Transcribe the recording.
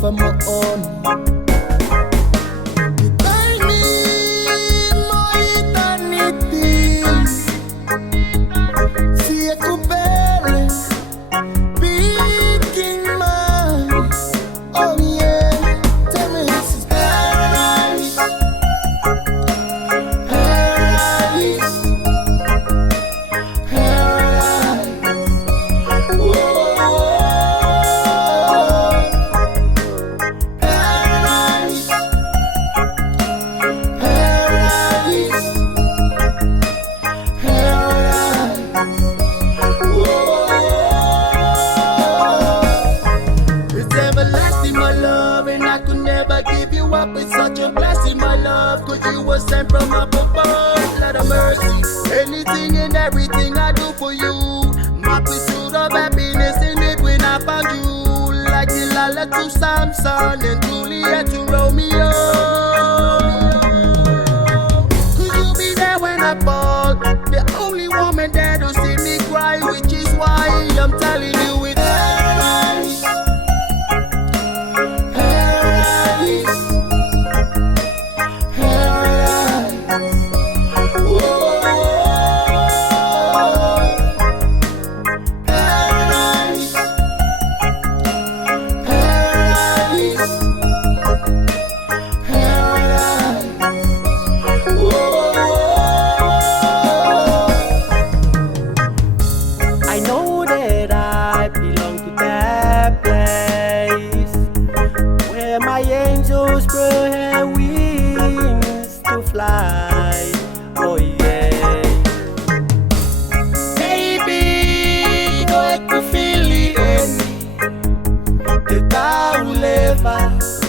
for my own. It's such a blessing, my love, cause you were sent from up above. Lot of mercy, anything and everything I do for you. My pursuit of happiness in it when I found you. Like Delilah to Samson and Juliet to Romeo. Cause you be there when I fall, the only woman there to see me cry, which is why I'm telling you it's nice. I know that I belong to that place where my angels spread their wings to fly. Oh yeah. Baby, go ahead to feel it. The town level.